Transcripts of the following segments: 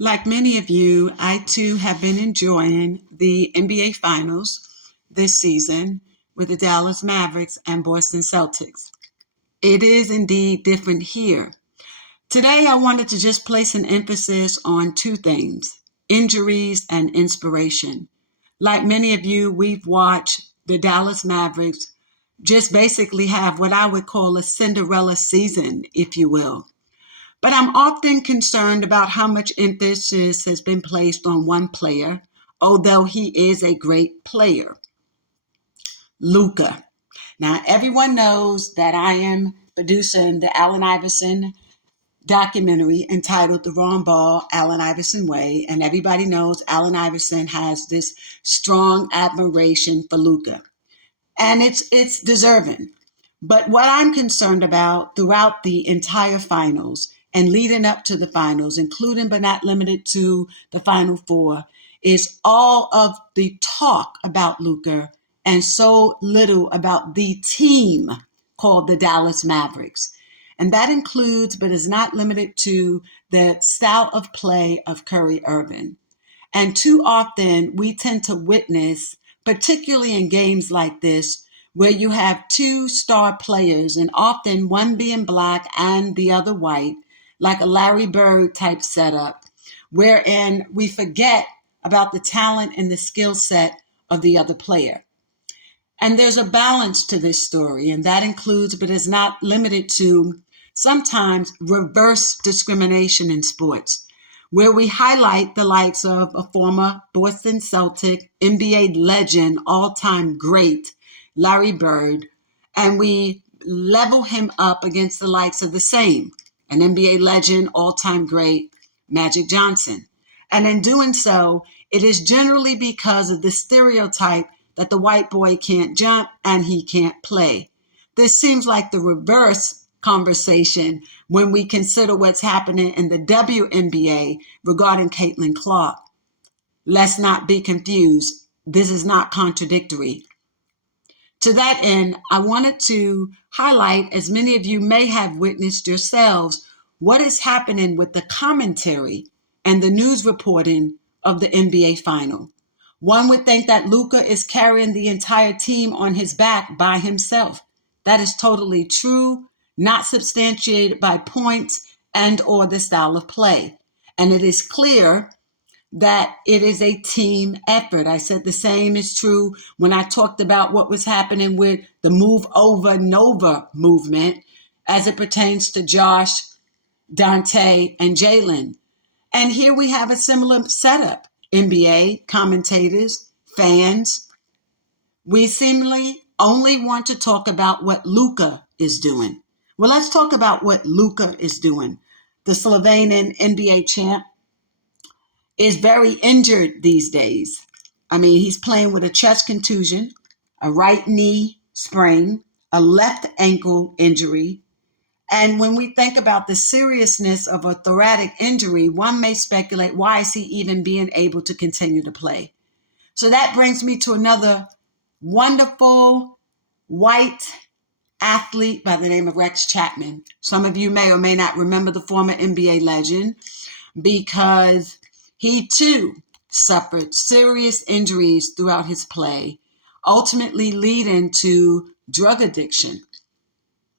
Like many of you, I too have been enjoying the NBA Finals this season with the Dallas Mavericks and Boston Celtics. It is indeed different here. Today, I wanted to just place an emphasis on two things: injuries and inspiration. Like many of you, we've watched the Dallas Mavericks just basically have what I would call a Cinderella season, if you will. But I'm often concerned about how much emphasis has been placed on one player, although he is a great player, Luka. Now, everyone knows that I am producing the Allen Iverson documentary entitled The Wrong Ball, Allen Iverson Way, and everybody knows Allen Iverson has this strong admiration for Luka, and it's deserving. But what I'm concerned about throughout the entire finals and leading up to the finals, including but not limited to the Final Four, is all of the talk about Luka and so little about the team called the Dallas Mavericks. And that includes, but is not limited to, the style of play of Curry Irving. And too often we tend to witness, particularly in games like this, where you have two star players and often one being black and the other white, like a Larry Bird type setup, wherein we forget about the talent and the skill set of the other player. And there's a balance to this story, and that includes, but is not limited to, sometimes reverse discrimination in sports, where we highlight the likes of a former Boston Celtic, NBA legend, all-time great, Larry Bird, and we level him up against the likes of the same, an NBA legend, all-time great, Magic Johnson. And in doing so, it is generally because of the stereotype that the white boy can't jump and he can't play. This seems like the reverse conversation when we consider what's happening in the WNBA regarding Caitlin Clark. Let's not be confused. This is not contradictory. To that end, I wanted to highlight, as many of you may have witnessed yourselves, what is happening with the commentary and the news reporting of the NBA final. One would think that Luka is carrying the entire team on his back by himself. That is totally true, not substantiated by points and or the style of play. And it is clear that it is a team effort. I said the same is true when I talked about what was happening with the move over Nova movement as it pertains to Josh, Dante, and Jalen. And here we have a similar setup. NBA commentators, fans, we seemingly only want to talk about what Luka is doing. Well, let's talk about what Luka is doing. The Slovenian NBA champ is very injured these days. I mean, he's playing with a chest contusion, a right knee sprain, a left ankle injury. And when we think about the seriousness of a thoracic injury, one may speculate, why is he even being able to continue to play? So that brings me to another wonderful white athlete by the name of Rex Chapman. Some of you may or may not remember the former NBA legend because he too suffered serious injuries throughout his play, ultimately leading to drug addiction,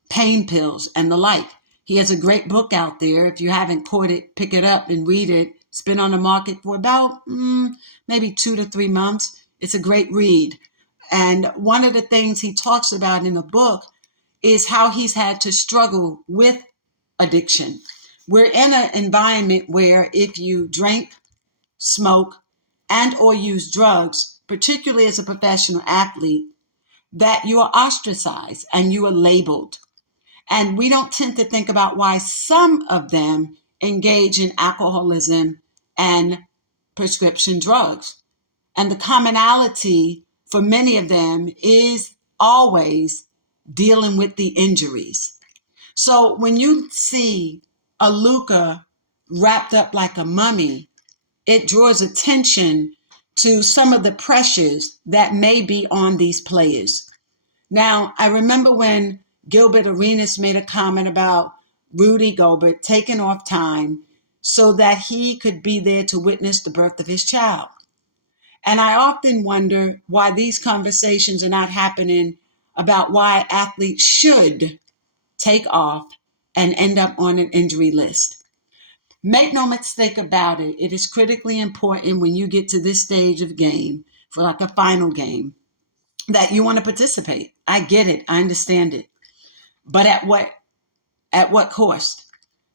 pain pills, and the like. He has a great book out there. If you haven't caught it, pick it up and read it. It's been on the market for about maybe 2 to 3 months. It's a great read. And one of the things he talks about in the book is how he's had to struggle with addiction. We're in an environment where if you drink, smoke, and or use drugs, particularly as a professional athlete, that you are ostracized and you are labeled. And we don't tend to think about why some of them engage in alcoholism and prescription drugs. And the commonality for many of them is always dealing with the injuries. So when you see a Luka wrapped up like a mummy, it draws attention to some of the pressures that may be on these players. Now, I remember when Gilbert Arenas made a comment about Rudy Gobert taking off time so that he could be there to witness the birth of his child. And I often wonder why these conversations are not happening about why athletes should take off and end up on an injury list. Make no mistake about it, it is critically important when you get to this stage of game, for like a final game, that you want to participate. I get it. I understand it. But at what cost?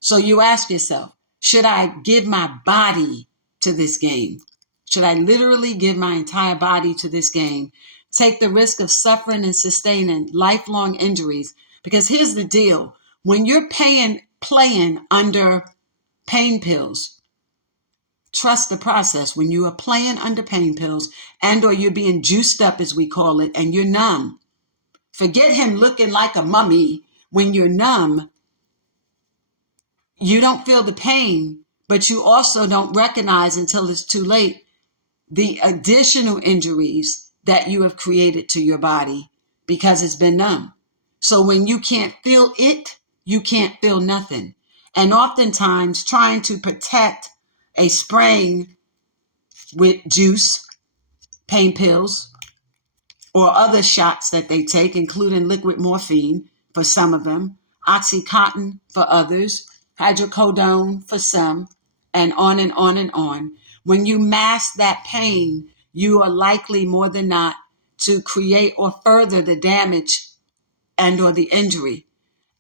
So you ask yourself, should I give my body to this game? Should I literally give my entire body to this game? Take the risk of suffering and sustaining lifelong injuries? Because here's the deal. When you're playing under pain pills, trust the process. When you are playing under pain pills and or you're being juiced up, as we call it, and you're numb, forget him looking like a mummy. When you're numb, you don't feel the pain, but you also don't recognize until it's too late the additional injuries that you have created to your body because it's been numb. So when you can't feel it, you can't feel nothing. And oftentimes trying to protect a sprain with juice, pain pills, or other shots that they take, including liquid morphine for some of them, Oxycontin for others, hydrocodone for some, and on and on and on. When you mask that pain, you are likely more than not to create or further the damage and or the injury.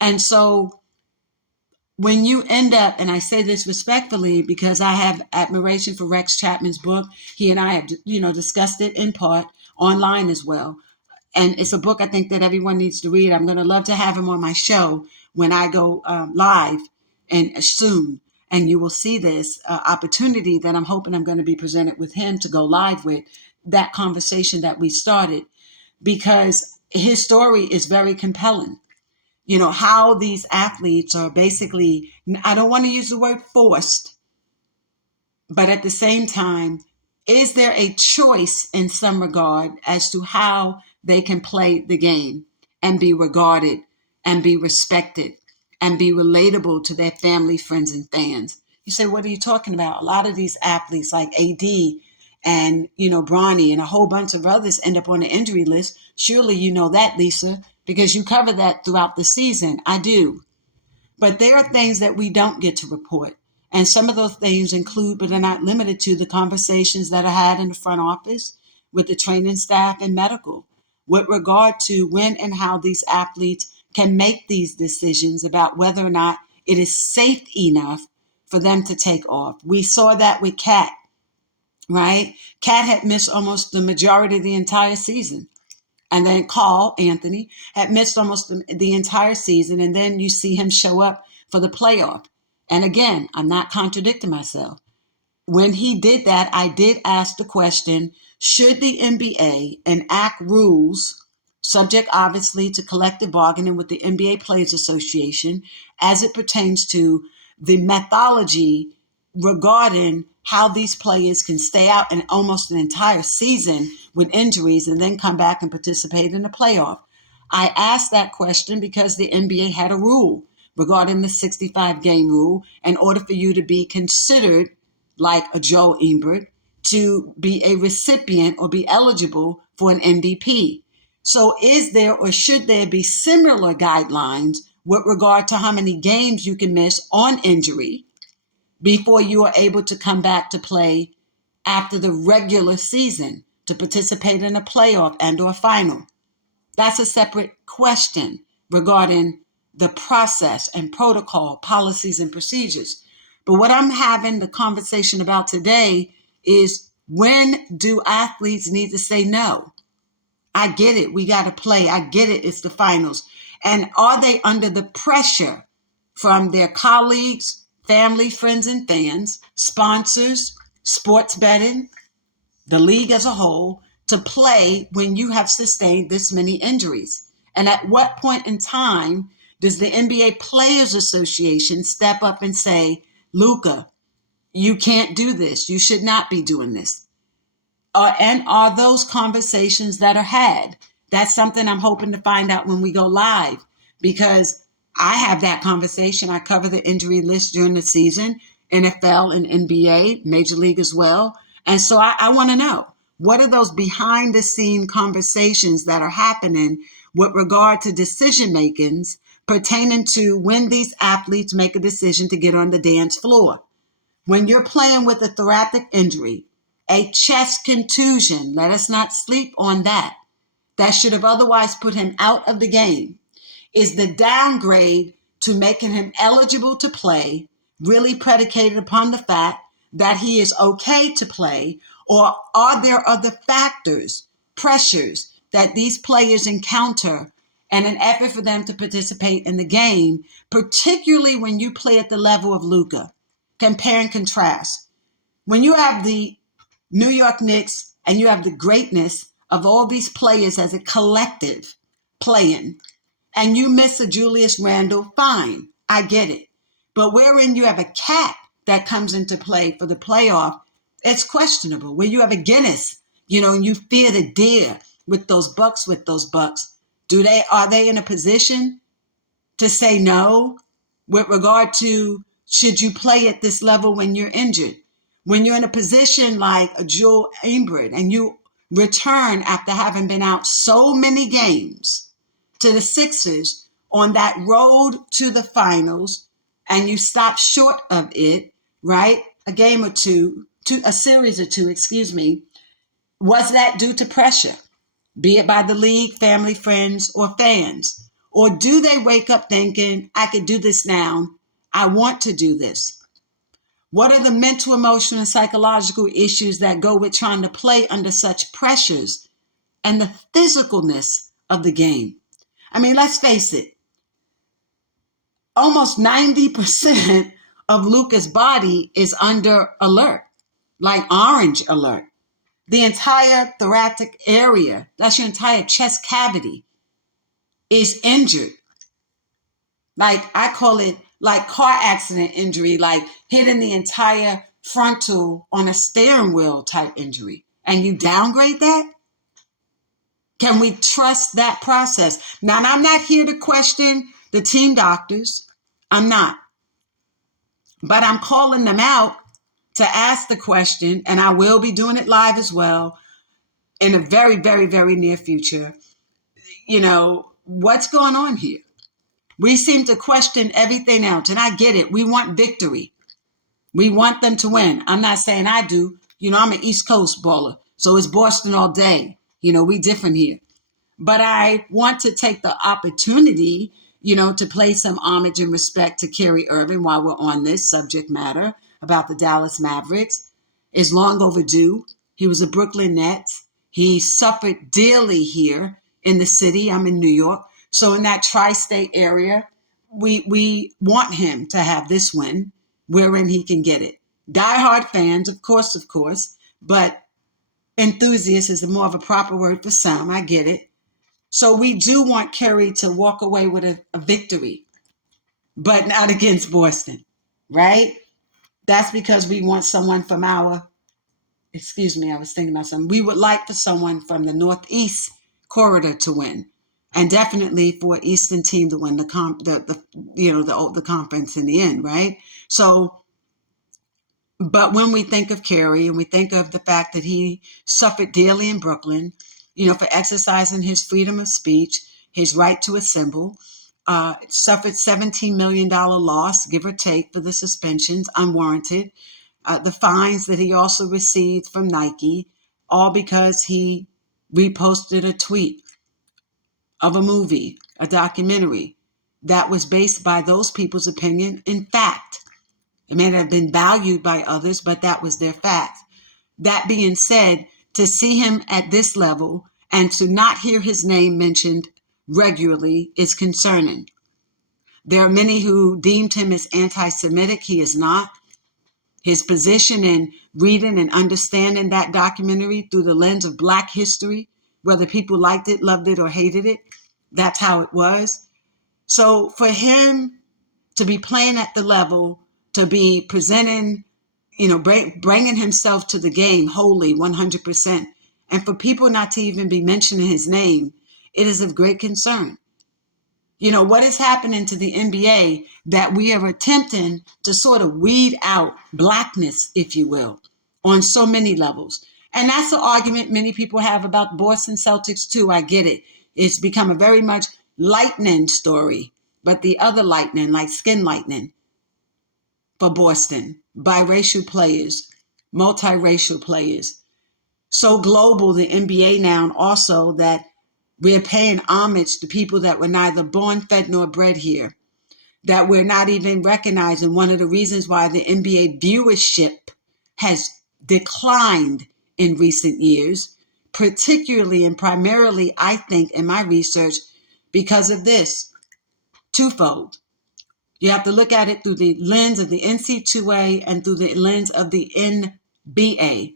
And so when you end up, and I say this respectfully because I have admiration for Rex Chapman's book. He and I have, discussed it in part online as well. And it's a book I think that everyone needs to read. I'm going to love to have him on my show when I go live and soon. And you will see this opportunity that I'm hoping I'm going to be presented with him to go live with, that conversation that we started, because his story is very compelling. How these athletes are basically, I don't want to use the word forced, but at the same time, is there a choice in some regard as to how they can play the game and be regarded and be respected and be relatable to their family, friends, and fans? You say, what are you talking about? A lot of these athletes like AD and, Bronny and a whole bunch of others end up on the injury list. Surely you know that, Lisa, because you cover that throughout the season. I do. But there are things that we don't get to report. And some of those things include, but are not limited to, the conversations that are had in the front office with the training staff and medical with regard to when and how these athletes can make these decisions about whether or not it is safe enough for them to take off. We saw that with Kat, right? Kat had missed almost the majority of the entire season. And then Carl Anthony had missed almost the entire season. And then you see him show up for the playoff. And again, I'm not contradicting myself. When he did that, I did ask the question, should the NBA enact rules, subject obviously to collective bargaining with the NBA Players Association, as it pertains to the methodology regarding how these players can stay out in almost an entire season with injuries and then come back and participate in the playoff? I asked that question because the NBA had a rule regarding the 65 game rule in order for you to be considered like a Joel Embiid to be a recipient or be eligible for an MVP. So is there or should there be similar guidelines with regard to how many games you can miss on injury before you are able to come back to play after the regular season to participate in a playoff and or final? That's a separate question regarding the process and protocol, policies and procedures. But what I'm having the conversation about today is, when do athletes need to say no? I get it. We got to play. I get it. It's the finals. And are they under the pressure from their colleagues, family, friends, and fans, sponsors, sports betting, the league as a whole, to play when you have sustained this many injuries? And at what point in time does the NBA Players Association step up and say, Luka, you can't do this. You should not be doing this. And are those conversations that are had? That's something I'm hoping to find out when we go live, because I have that conversation. I cover the injury list during the season NFL and NBA, Major League as well. And so I want to know, what are those behind the scene conversations that are happening with regard to decision makings pertaining to when these athletes make a decision to get on the dance floor? When you're playing with a thoracic injury, a chest contusion, let us not sleep on that, that should have otherwise put him out of the game, is the downgrade to making him eligible to play really predicated upon the fact that he is okay to play? Or are there other factors, pressures that these players encounter and an effort for them to participate in the game, particularly when you play at the level of Luka? Compare and contrast. When you have the New York Knicks and you have the greatness of all these players as a collective playing, and you miss a Julius Randle, fine, I get it. But wherein you have a cat that comes into play for the playoff, it's questionable. Where you have a Guinness, and you fear the deer with those bucks, are they in a position to say no with regard to should you play at this level when you're injured? When you're in a position like a Joel Embiid and you return after having been out so many games to the Sixers on that road to the finals, and you stop short of it, right? A series or two, was that due to pressure, be it by the league, family, friends, or fans? Or do they wake up thinking, I could do this now, I want to do this? What are the mental, emotional, and psychological issues that go with trying to play under such pressures and the physicalness of the game? I mean, let's face it, almost 90% of Luka's body is under alert, like orange alert. The entire thoracic area, that's your entire chest cavity, is injured. Like I call it like car accident injury, like hitting the entire frontal on a steering wheel type injury. And you downgrade that? Can we trust that process? Now, I'm not here to question the team doctors. I'm not. But I'm calling them out to ask the question, and I will be doing it live as well in a very, very, very near future. What's going on here? We seem to question everything else, and I get it. We want victory. We want them to win. I'm not saying I do. I'm an East Coast baller, so it's Boston all day. We different here. But I want to take the opportunity, to play some homage and respect to Kyrie Irving while we're on this subject matter about the Dallas Mavericks. Is long overdue. He was a Brooklyn Net. He suffered dearly here in the city. I'm in New York. So in that tri-state area, we want him to have this win wherein he can get it. Diehard fans, of course, but enthusiast is more of a proper word for some. I get it. So we do want Kyrie to walk away with a victory, but not against Boston, right? That's because we want someone from I was thinking about something. We would like for someone from the Northeast corridor to win, and definitely for an Eastern team to win the conference in the end, right? So, but when we think of Kyrie and we think of the fact that he suffered dearly in Brooklyn, for exercising his freedom of speech, his right to assemble, suffered $17 million loss, give or take, for the suspensions, unwarranted. The fines that he also received from Nike, all because he reposted a tweet of a movie, a documentary, that was based by those people's opinion in fact. It may not have been valued by others, but that was their fact. That being said, to see him at this level and to not hear his name mentioned regularly is concerning. There are many who deemed him as anti-Semitic. He is not. His position in reading and understanding that documentary through the lens of Black history, whether people liked it, loved it, or hated it, that's how it was. So for him to be playing at the level, to be presenting, bringing himself to the game wholly, 100%, and for people not to even be mentioning his name, it is of great concern. What is happening to the NBA that we are attempting to sort of weed out blackness, if you will, on so many levels. And that's the argument many people have about Boston Celtics too. I get it. It's become a very much lightning story, but the other lightning, like skin lightning for Boston, biracial players, multiracial players. So global, the NBA now also, that we're paying homage to people that were neither born, fed, nor bred here, that we're not even recognizing. One of the reasons why the NBA viewership has declined in recent years, particularly and primarily, I think, in my research, because of this. Twofold. You have to look at it through the lens of the NC2A and through the lens of the NBA.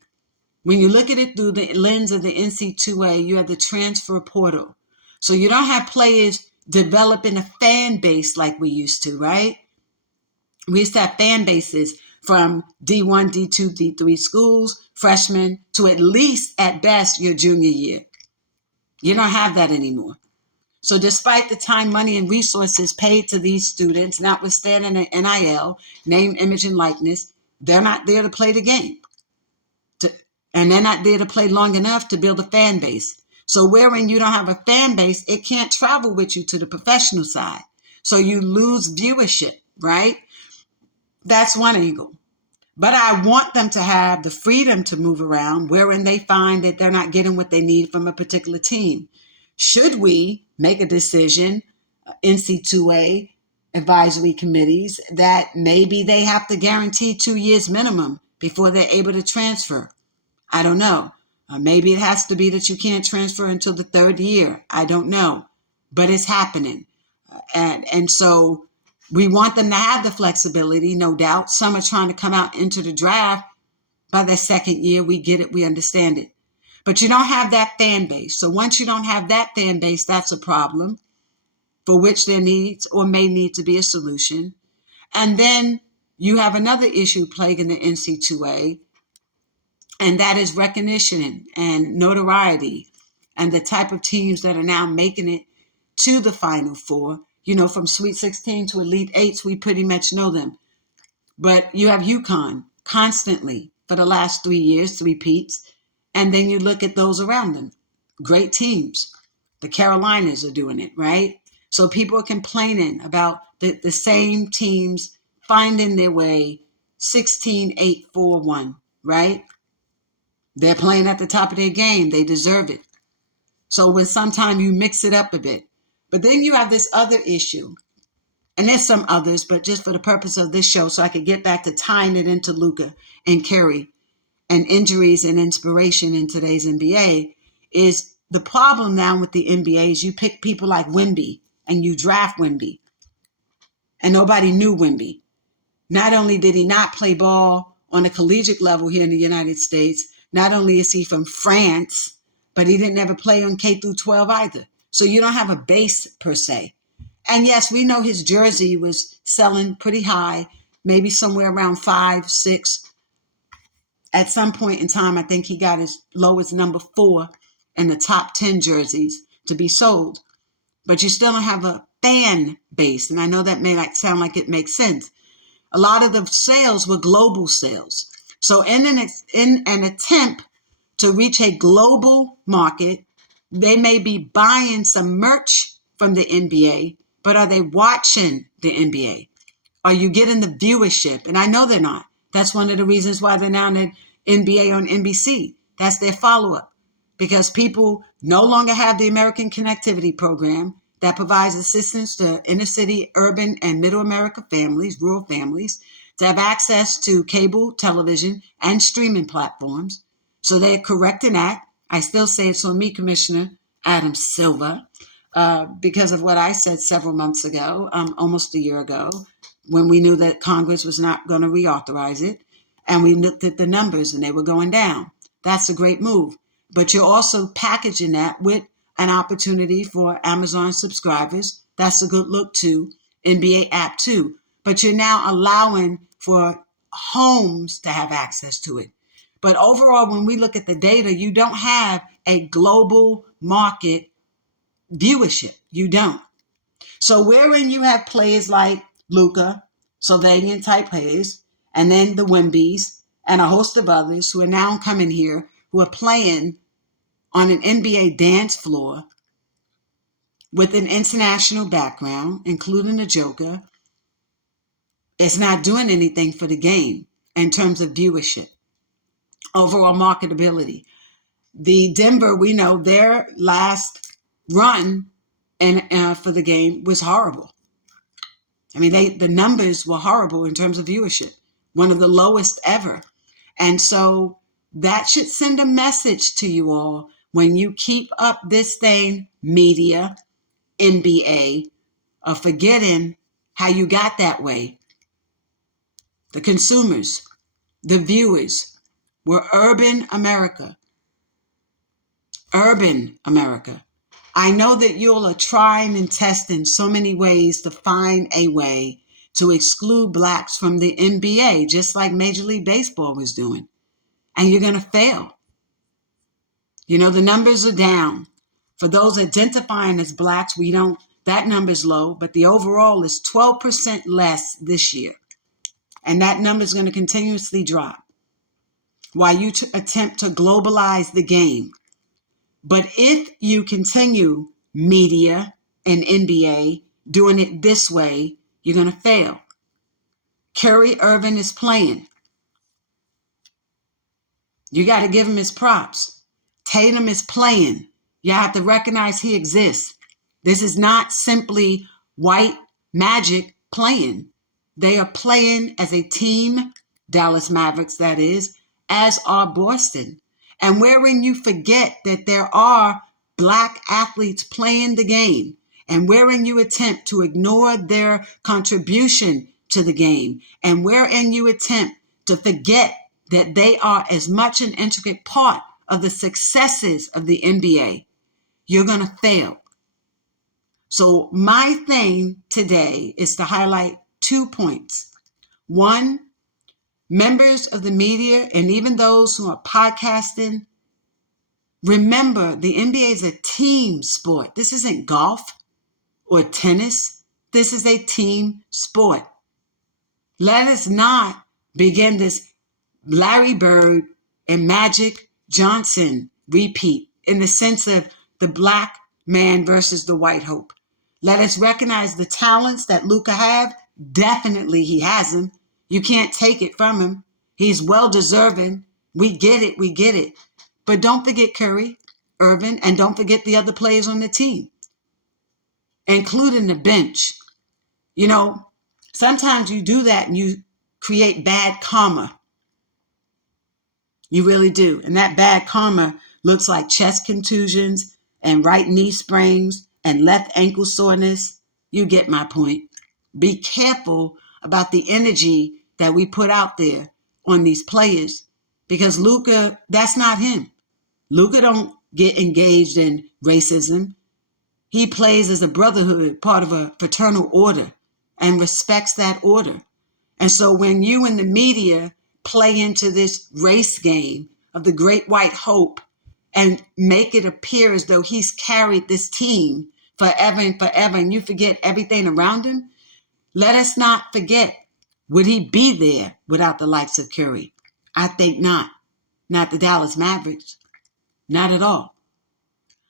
When you look at it through the lens of the NC2A, you have the transfer portal. So you don't have players developing a fan base like we used to, right? We used to have fan bases from D1, D2, D3 schools, freshmen, to at least, at best, your junior year. You don't have that anymore. So despite the time, money, and resources paid to these students, notwithstanding an NIL, name, image, and likeness, they're not there to play the game. And they're not there to play long enough to build a fan base. So wherein you don't have a fan base, it can't travel with you to the professional side. So you lose viewership, right? That's one angle. But I want them to have the freedom to move around wherein they find that they're not getting what they need from a particular team. Should we make a decision, NC2A advisory committees, that maybe they have to guarantee 2 years minimum before they're able to transfer? I don't know. Maybe it has to be that you can't transfer until the third year. I don't know. But it's happening. And so we want them to have the flexibility, no doubt. Some are trying to come out into the draft by their second year. We get it. We understand it. But you don't have that fan base. So once you don't have that fan base, that's a problem for which there needs or may need to be a solution. And then you have another issue plaguing the NC2A, and that is recognition and notoriety and the type of teams that are now making it to the Final Four. From Sweet 16 to Elite Eights, we pretty much know them. But you have UConn constantly for the last 3 years, three-peats. And then you look at those around them. Great teams. The Carolinas are doing it, right? So people are complaining about the same teams finding their way 16-8-4-1, right? They're playing at the top of their game. They deserve it. So when sometimes you mix it up a bit. But then you have this other issue. And there's some others, but just for the purpose of this show, so I could get back to tying it into Luka and Kyrie and injuries and inspiration in today's NBA, is the problem now with the NBA is you pick people like Wemby and you draft Wemby. And nobody knew Wemby. Not only did he not play ball on a collegiate level here in the United States, not only is he from France, but he didn't ever play on K through 12 either. So you don't have a base per se. And yes, we know his jersey was selling pretty high, maybe somewhere around 5, 6. At some point in time, I think he got as low as number 4 in the top 10 jerseys to be sold. But you still don't have a fan base. And I know that may not sound like it makes sense. A lot of the sales were global sales. So in an attempt to reach a global market, they may be buying some merch from the NBA, but are they watching the NBA? Are you getting the viewership? And I know they're not. That's one of the reasons why they're now in NBA on NBC. That's their follow-up. Because people no longer have the American Connectivity Program that provides assistance to inner city, urban, and middle America families, rural families, to have access to cable television and streaming platforms. So they're correcting that. I still say it's on me, Commissioner Adam Silver, because of what I said several months ago, almost a year ago, when we knew that Congress was not going to reauthorize it. And we looked at the numbers and they were going down. That's a great move. But you're also packaging that with an opportunity for Amazon subscribers. That's a good look too. NBA app too. But you're now allowing for homes to have access to it. But overall, when we look at the data, you don't have a global market viewership. You don't. So wherein you have players like Luka, Slovenian type players, and then the Wimbies, and a host of others who are now coming here, who are playing on an NBA dance floor with an international background, including the Joker, it's not doing anything for the game in terms of viewership, overall marketability. The Denver, we know their last run and for the game was horrible. I mean, the numbers were horrible in terms of viewership, one of the lowest ever. And so that should send a message to you all when you keep up this thing, media, NBA, of forgetting how you got that way. The consumers, the viewers were urban America. Urban America. I know that you all are trying and testing so many ways to find a way to exclude blacks from the NBA, just like Major League Baseball was doing. And you're going to fail. You know, the numbers are down. For those identifying as blacks, that number's low, but the overall is 12% less this year. And that number is going to continuously drop while you attempt to globalize the game. But if you continue media and NBA doing it this way, you're going to fail. Kyrie Irving is playing. You got to give him his props. Tatum is playing. You have to recognize he exists. This is not simply white magic playing. They are playing as a team, Dallas Mavericks, that is, as are Boston. And wherein you forget that there are black athletes playing the game, and wherein you attempt to ignore their contribution to the game, and wherein you attempt to forget that they are as much an intricate part of the successes of the NBA, you're going to fail. So my thing today is to highlight 2 points. One, members of the media and even those who are podcasting, remember the NBA is a team sport. This isn't golf or tennis. This is a team sport. Let us not begin this Larry Bird and Magic Johnson repeat in the sense of the black man versus the white hope. Let us recognize the talents that Luka have. Definitely he has them. You can't take it from him. He's well deserving. We get it. We get it. But don't forget Kyrie, Irving, and don't forget the other players on the team, including the bench. You know, sometimes you do that and you create bad karma. You really do. And that bad karma looks like chest contusions and right knee sprains and left ankle soreness. You get my point. Be careful about the energy that we put out there on these players, because Luka, that's not him. Luka don't get engaged in racism. He plays as a brotherhood, part of a fraternal order, and respects that order. And so when you in the media play into this race game of the great white hope and make it appear as though he's carried this team forever and forever, and you forget everything around him, let us not forget, would he be there without the likes of Kyrie? I think not. Not the Dallas Mavericks. Not at all.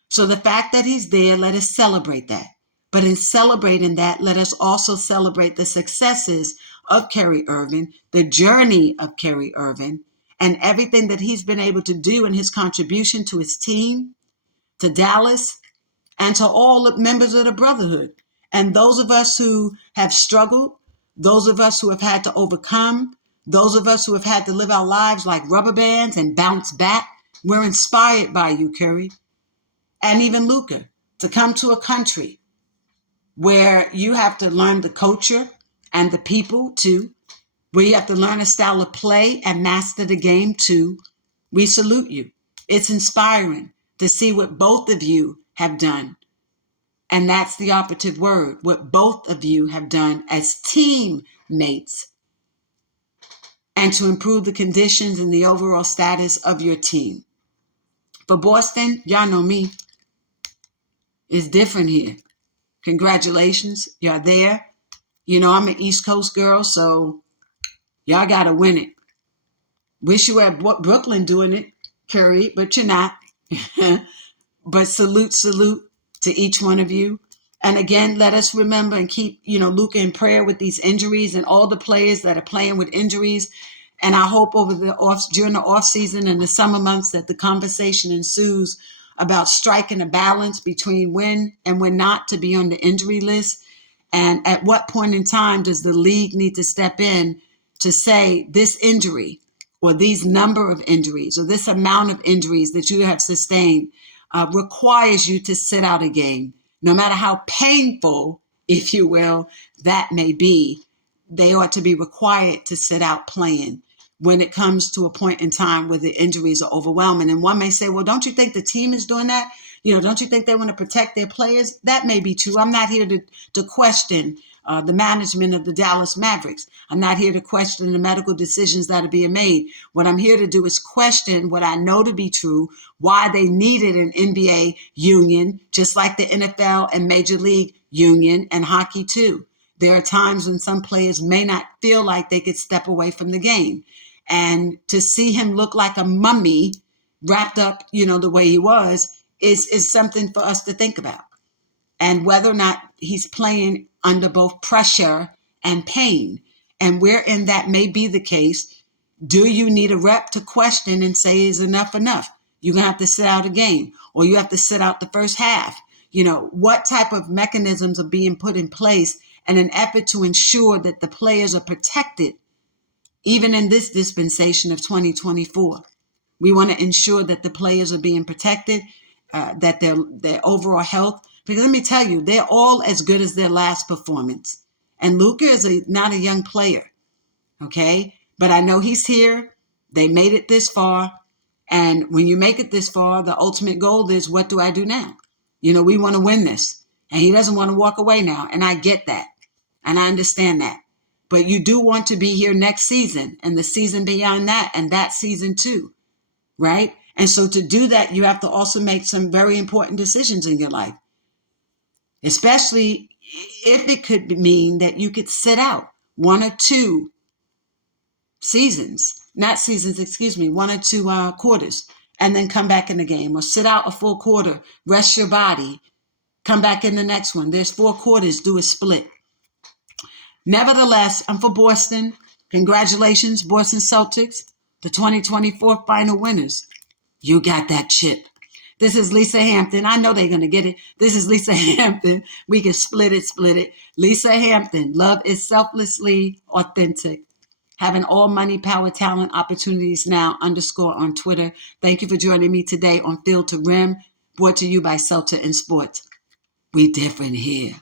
So the fact that he's there, let us celebrate that. But in celebrating that, let us also celebrate the successes of Kyrie Irving, the journey of Kyrie Irving, and everything that he's been able to do in his contribution to his team, to Dallas, and to all the members of the brotherhood. And those of us who have struggled, those of us who have had to overcome, those of us who have had to live our lives like rubber bands and bounce back, we're inspired by you, Kyrie, and even Luka, to come to a country where you have to learn the culture and the people too, where you have to learn a style of play and master the game too. We salute you. It's inspiring to see what both of you have done. And that's the operative word, what both of you have done as teammates, and to improve the conditions and the overall status of your team. For Boston, y'all know me. It's different here. Congratulations. You're there. You know, I'm an East Coast girl, so y'all got to win it. Wish you were at Brooklyn doing it, Curry, but you're not. But salute to each one of you. And again, let us remember and keep, Luka in prayer with these injuries and all the players that are playing with injuries. And I hope during the off season and the summer months that the conversation ensues about striking a balance between when and when not to be on the injury list. And at what point in time does the league need to step in to say this injury or these number of injuries or this amount of injuries that you have sustained requires you to sit out a game, no matter how painful, if you will, that may be. They ought to be required to sit out playing when it comes to a point in time where the injuries are overwhelming. And one may say, well, don't you think the team is doing that? Don't you think they want to protect their players? That may be true. I'm not here to question the management of the Dallas Mavericks. I'm not here to question the medical decisions that are being made. What I'm here to do is question what I know to be true, why they needed an NBA union, just like the NFL and Major League union and hockey too. There are times when some players may not feel like they could step away from the game. And to see him look like a mummy wrapped up, the way he was, is something for us to think about. And whether or not he's playing under both pressure and pain. And wherein that may be the case, do you need a rep to question and say, is enough enough? You're going to have to sit out a game, or you have to sit out the first half. What type of mechanisms are being put in place in an effort to ensure that the players are protected, even in this dispensation of 2024. We want to ensure that the players are being protected, that their overall health. Because let me tell you, they're all as good as their last performance. And Luka is not a young player, okay? But I know he's here. They made it this far. And when you make it this far, the ultimate goal is, what do I do now? We want to win this. And he doesn't want to walk away now. And I get that. And I understand that. But you do want to be here next season and the season beyond that and that season too, right? And so to do that, you have to also make some very important decisions in your life, especially if it could mean that you could sit out 1 or 2 1 or 2 quarters, and then come back in the game, or sit out a full quarter, rest your body, come back in the next one. There's 4 quarters, do a split. Nevertheless, I'm for Boston. Congratulations, Boston Celtics, the 2024 final winners. You got that chip. This is Lisa Hampton. I know they're going to get it. This is Lisa Hampton. We can split it. Lisa Hampton. Love is selflessly authentic. Having all money, power, talent, opportunities now _ on Twitter. Thank you for joining me today on Field to Rim, brought to you by Celta in Sports. We different here.